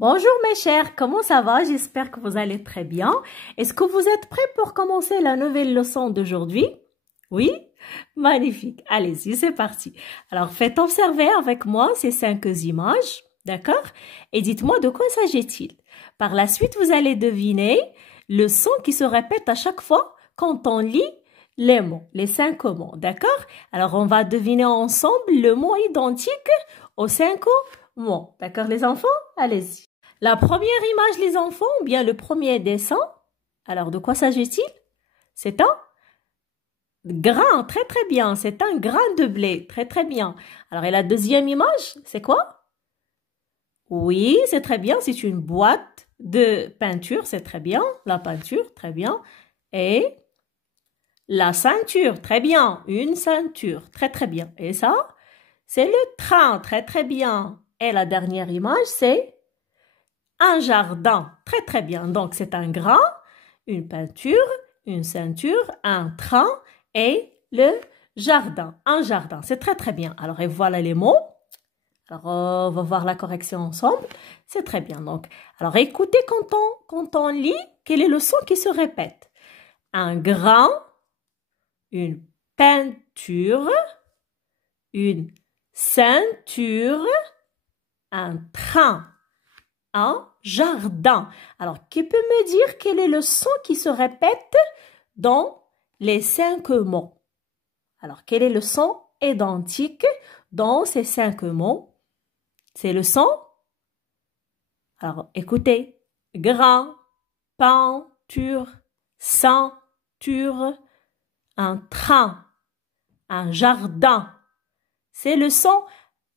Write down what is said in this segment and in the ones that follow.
Bonjour mes chers, comment ça va? J'espère que vous allez très bien. Est-ce que vous êtes prêts pour commencer la nouvelle leçon d'aujourd'hui? Oui? Magnifique. Allez-y, c'est parti. Alors, faites observer avec moi ces 5 images, d'accord? Et dites-moi de quoi s'agit-il. Par la suite, vous allez deviner le son qui se répète à chaque fois quand on lit les mots, les 5 mots, d'accord? Alors, on va deviner ensemble le mot identique aux 5 mots. D'accord, les enfants? Allez-y. La première image, les enfants, ou bien le premier dessin, alors de quoi s'agit-il? C'est un grain, très très bien, c'est un grain de blé, très très bien. Alors, et la deuxième image, c'est quoi? Oui, c'est très bien, c'est une boîte de peinture, c'est très bien, la peinture, très bien. Et la ceinture, très bien, une ceinture, très très bien. Et ça, c'est le train, très très bien. Et la dernière image, c'est un jardin, très très bien. Donc, c'est un grain, une peinture, une ceinture, un train et le jardin. Un jardin, c'est très très bien. Alors, et voilà les mots. Alors, on va voir la correction ensemble. C'est très bien. Donc, alors, écoutez quand on lit, quel est le son qui se répète? Un grain, une peinture, une ceinture, un train. Un jardin. Alors, qui peut me dire quel est le son qui se répète dans les 5 mots? Alors, quel est le son identique dans ces 5 mots? C'est le son? Alors, écoutez. Grain, peinture, ceinture, un train, un jardin. C'est le son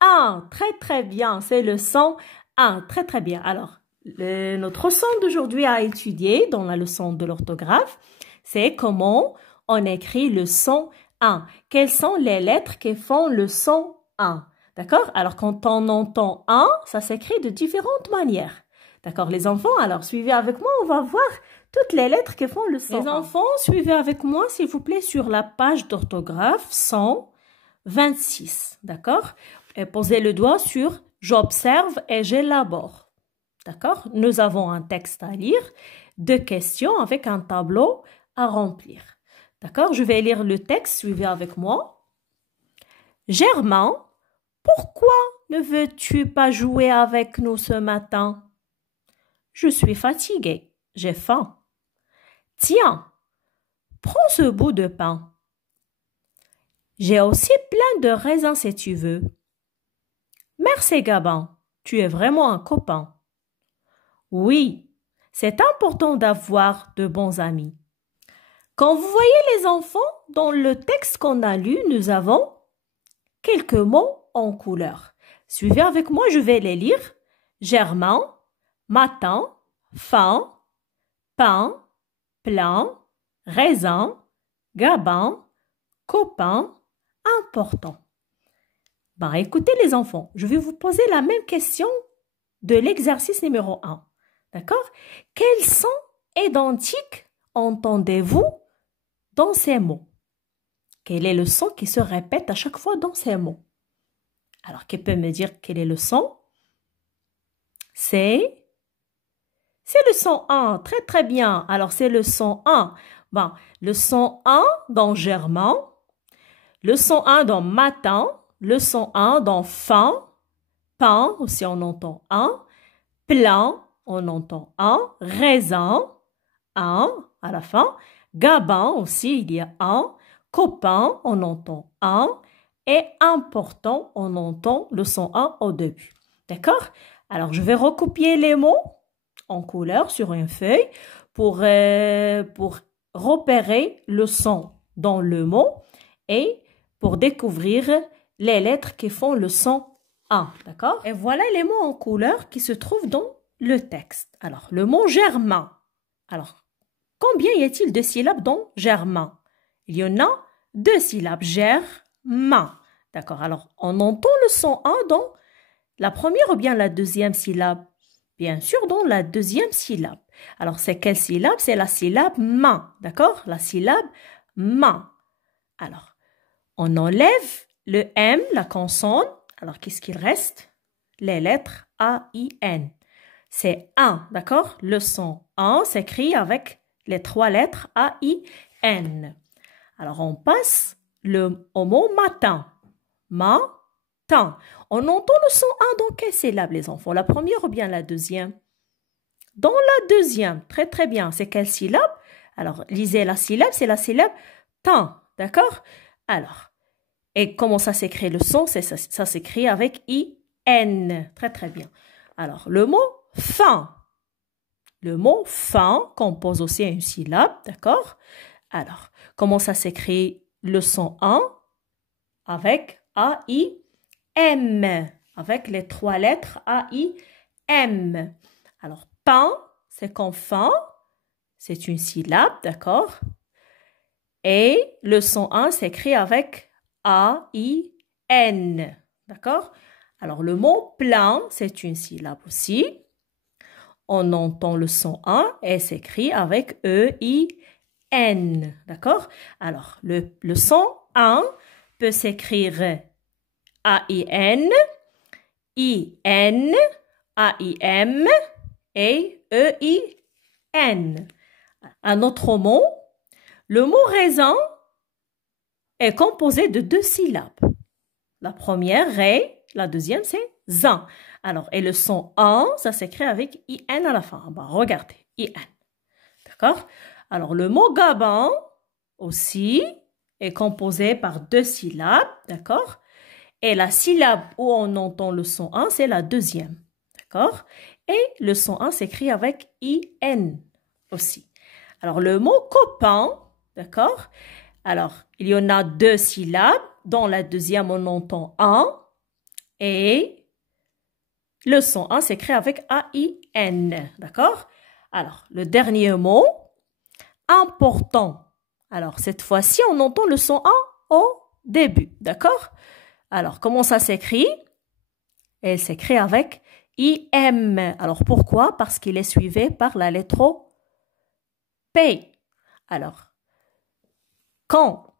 un. Très, très bien. C'est le son un. Très, très bien. Alors, notre son d'aujourd'hui à étudier dans la leçon de l'orthographe, c'est comment on écrit le son un. Quelles sont les lettres qui font le son un? D'accord? Alors, quand on entend un, ça s'écrit de différentes manières. D'accord, les enfants? Alors, suivez avec moi, on va voir toutes les lettres qui font le son. Les enfants, suivez avec moi, s'il vous plaît, sur la page d'orthographe 126. D'accord? Et posez le doigt sur « J'observe et j'élabore ». D'accord? Nous avons un texte à lire, 2 questions avec un tableau à remplir. D'accord? Je vais lire le texte, suivez avec moi. Germain, pourquoi ne veux-tu pas jouer avec nous ce matin? Je suis fatigué, j'ai faim. Tiens, prends ce bout de pain. J'ai aussi plein de raisins si tu veux. Merci Gabin, tu es vraiment un copain. Oui, c'est important d'avoir de bons amis. Quand vous voyez les enfants, dans le texte qu'on a lu, nous avons quelques mots en couleur. Suivez avec moi, je vais les lire. Germain, matin, faim, pain, plein, raisin, gabin, copain, important. Ben, écoutez les enfants, je vais vous poser la même question de l'exercice numéro 1. D'accord? Quels sons identiques entendez-vous dans ces mots? Quel est le son qui se répète à chaque fois dans ces mots? Alors, qui peut me dire quel est le son? C'est le son 1. Très, très bien. Alors, c'est le son 1. Ben, le son 1 dans Germain, le son 1 dans matin, le son 1 dans fin, pain, aussi on entend 1, plein, on entend 1, raisin, 1 à la fin, gabin aussi, il y a 1, copain, on entend 1, et important, on entend le son 1 au début. D'accord? Alors, je vais recopier les mots en couleur sur une feuille pour repérer le son dans le mot et pour découvrir les lettres qui font le son 1. D'accord? Et voilà les mots en couleur qui se trouvent dans le texte. Alors, le mot germain. Alors, combien y a-t-il de syllabes dans germain? Il y en a 2 syllabes. Germain. D'accord? Alors, on entend le son 1 dans la première ou bien la deuxième syllabe? Bien sûr, dans la deuxième syllabe. Alors, c'est quelle syllabe? C'est la syllabe main. D'accord? La syllabe main. Alors, on enlève le M, la consonne. Alors, qu'est-ce qu'il reste? Les lettres A, I, N. c'est un, d'accord? Le son un s'écrit avec les trois lettres A-I-N. Alors, on passe au mot matin. Matin. On entend le son un dans quelle syllabe, les enfants? La première ou bien la deuxième? Dans la deuxième. Très, très bien. C'est quelle syllabe? Alors, lisez la syllabe, c'est la syllabe tin, d'accord? Alors, et comment ça s'écrit le son? Ça s'écrit avec I-N. Très, très bien. Alors, le mot fin. Le mot fin compose aussi une syllabe, d'accord? Alors, comment ça s'écrit le son 1? Avec A-I-M. Avec les trois lettres A-I-M. Alors, pain, c'est comme fin. C'est une syllabe, d'accord? Et le son 1 s'écrit avec A-I-N. D'accord? Alors, le mot plein, c'est une syllabe aussi. On entend le son 1 et s'écrit avec E-I-N. D'accord? Alors, le son 1 peut s'écrire A-I-N, I-N, A-I-M et E-I-N. Un autre mot, le mot raisin est composé de deux syllabes. La première, ré, la deuxième, c'est zin. Alors, et le son 1, ça s'écrit avec I-N à la fin. Bah, regardez, I-N. D'accord? Alors, le mot Gabon aussi est composé par deux syllabes. D'accord? Et la syllabe où on entend le son 1, c'est la deuxième. D'accord? Et le son 1 s'écrit avec I-N aussi. Alors, le mot copain, d'accord? Alors, il y en a deux syllabes. Dans la deuxième, on entend un. Et le son 1 s'écrit avec A-I-N. D'accord? Alors, le dernier mot, important. Alors, cette fois-ci, on entend le son 1 au début. D'accord? Alors, comment ça s'écrit? Elle s'écrit avec I-M. Alors, pourquoi? Parce qu'il est suivi par la lettre P. Alors, quand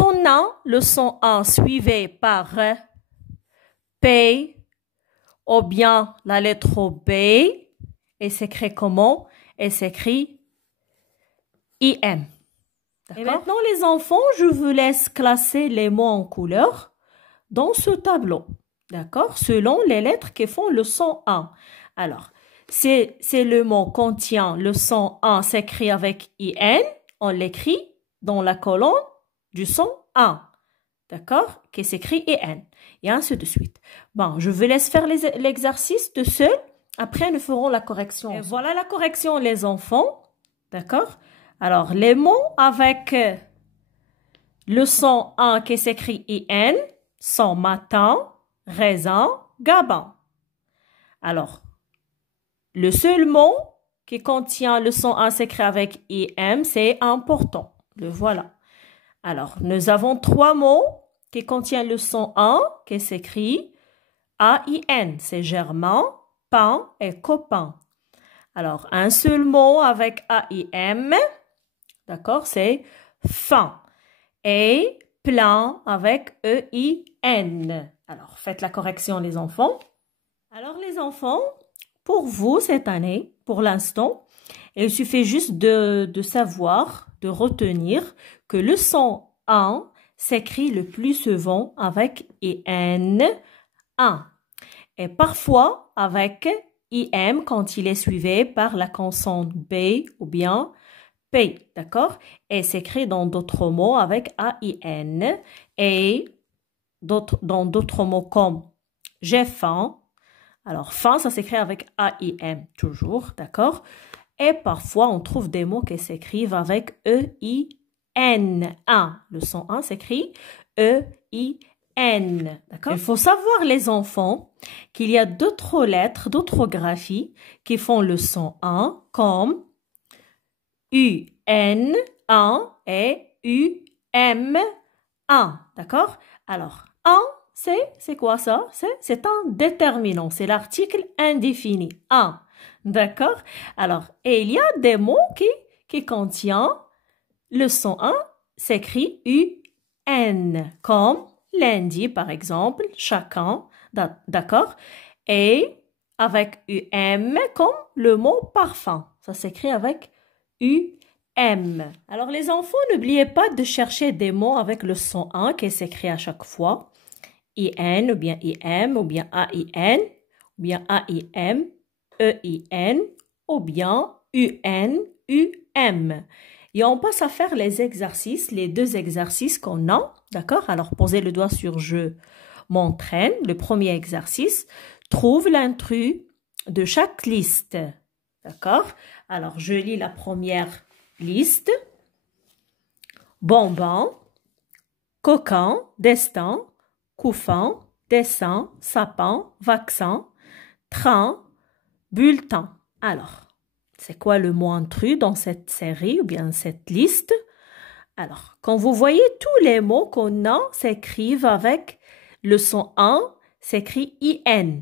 on a le son 1 suivi par P ou bien la lettre B, elle s'écrit comment? Elle s'écrit IM. Et maintenant, les enfants, je vous laisse classer les mots en couleur dans ce tableau. D'accord? Selon les lettres qui font le son 1. Alors, c'est le mot contient le son 1 s'écrit avec IN. On l'écrit dans la colonne du son 1. D'accord? Qui s'écrit IN. Et ainsi de suite. Bon, je vous laisse faire l'exercice de seul. Après, nous ferons la correction. Et voilà la correction, les enfants. D'accord? Alors, les mots avec le son 1 qui s'écrit IN sont matin, raisin, gabin. Alors, le seul mot qui contient le son 1 s'écrit avec IM, c'est important. Le voilà. Alors, nous avons trois mots qui contiennent le son 1 qui s'écrit A-I-N. C'est germain, pain et copain. Alors, un seul mot avec A-I-M, d'accord, c'est fin. Et plein avec E-I-N. Alors, faites la correction, les enfants. Alors, les enfants, pour vous, cette année, pour l'instant, il suffit juste de savoir, de retenir que le son 1 s'écrit le plus souvent avec IN, 1. Et parfois avec IM quand il est suivi par la consonne B ou bien P, d'accord? Et s'écrit dans d'autres mots avec AIN et dans d'autres mots comme j'ai faim. Alors, faim, ça s'écrit avec AIM toujours, d'accord? Et parfois, on trouve des mots qui s'écrivent avec E-I-N. 1. Le son 1 s'écrit E-I-N. D'accord? Il faut savoir, les enfants, qu'il y a d'autres lettres, d'autres graphies qui font le son 1, comme U-N, 1 et U-M, 1. D'accord? Alors, 1, c'est quoi ça? C'est un déterminant. C'est l'article indéfini. 1. D'accord? Alors, et il y a des mots qui contiennent le son 1, s'écrit U-N, comme lundi, par exemple, chacun, d'accord? Et avec UM comme le mot parfum. Ça s'écrit avec UM. Alors les enfants, n'oubliez pas de chercher des mots avec le son 1 qui s'écrit à chaque fois. IN ou bien IM ou bien AIN ou bien AIM, EIN ou bien UN, UM. Et on passe à faire les exercices, les deux exercices qu'on a, d'accord? Alors posez le doigt sur je m'entraîne. Le premier exercice, trouve l'intrus de chaque liste, d'accord? Alors je lis la première liste. Bonbon, coquin, destin, couffin, dessin, sapin, vaccin, train, bulletin. Alors, c'est quoi le mot intrus dans cette série ou bien cette liste? Alors, quand vous voyez tous les mots qu'on a s'écrivent avec le son 1, s'écrit IN.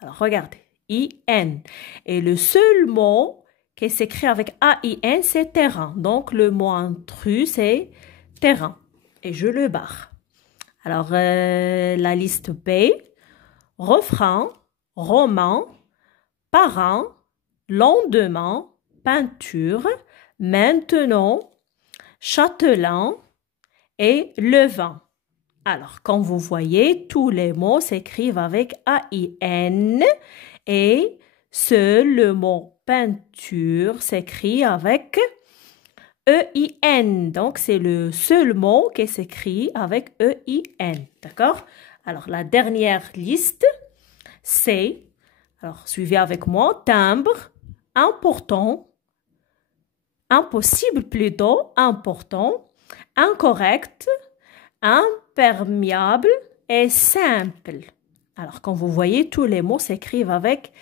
Alors, regardez, IN. Et le seul mot qui s'écrit avec AIN, c'est terrain. Donc, le mot intrus, c'est terrain. Et je le barre. Alors, la liste B, refrain, roman, parrain, lendemain, peinture, maintenant, châtelain et levain. Alors, quand vous voyez, tous les mots s'écrivent avec AIN et seul le mot peinture s'écrit avec EIN. Donc, c'est le seul mot qui s'écrit avec EIN. D'accord? Alors, la dernière liste, c'est, alors, suivez avec moi, timbre, important, impossible plutôt, important, incorrect, imperméable et simple. Alors, quand vous voyez, tous les mots s'écrivent avec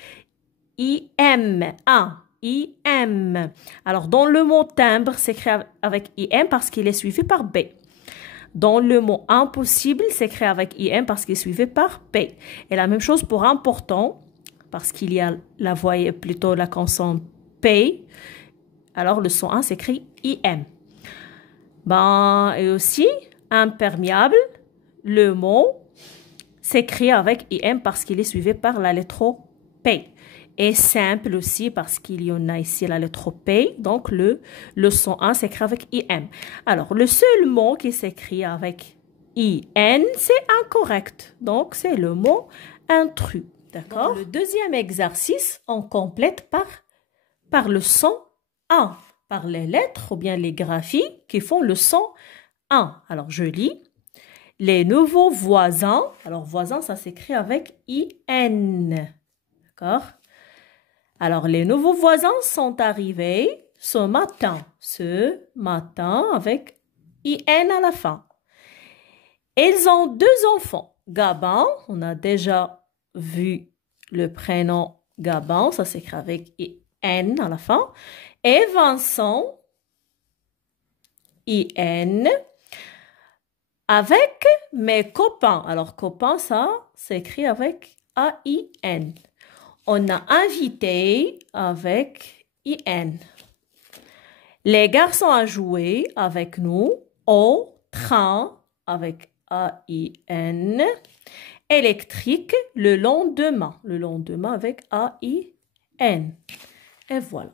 IM, A, IM. Alors, dans le mot timbre, s'écrit avec IM parce qu'il est suivi par B. Dans le mot impossible, s'écrit avec IM parce qu'il est suivi par B. Et la même chose pour important, parce qu'il y a la voix, plutôt la consonne P. Alors, le son 1 s'écrit IM. Ben, et aussi, imperméable, le mot s'écrit avec IM parce qu'il est suivi par la lettre P. Et simple aussi parce qu'il y en a ici la lettre P. Donc, le son 1 s'écrit avec IM. Alors, le seul mot qui s'écrit avec IN, c'est incorrect. Donc, c'est le mot intrus. D'accord? Le deuxième exercice, on complète par le son 1, par les lettres ou bien les graphies qui font le son 1. Alors, je lis. Les nouveaux voisins. Alors, voisins, ça s'écrit avec IN. D'accord? Alors, les nouveaux voisins sont arrivés ce matin. Ce matin avec IN à la fin. Ils ont 2 enfants. Gabin, on a déjà vu le prénom Gabin, ça s'écrit avec IN à la fin. Et Vincent, IN, avec mes copains. Alors, copains, ça s'écrit avec AIN. On a invité avec IN. Les garçons à jouer avec nous au train avec AIN. Électrique le lendemain. Le lendemain avec AIN. Et voilà.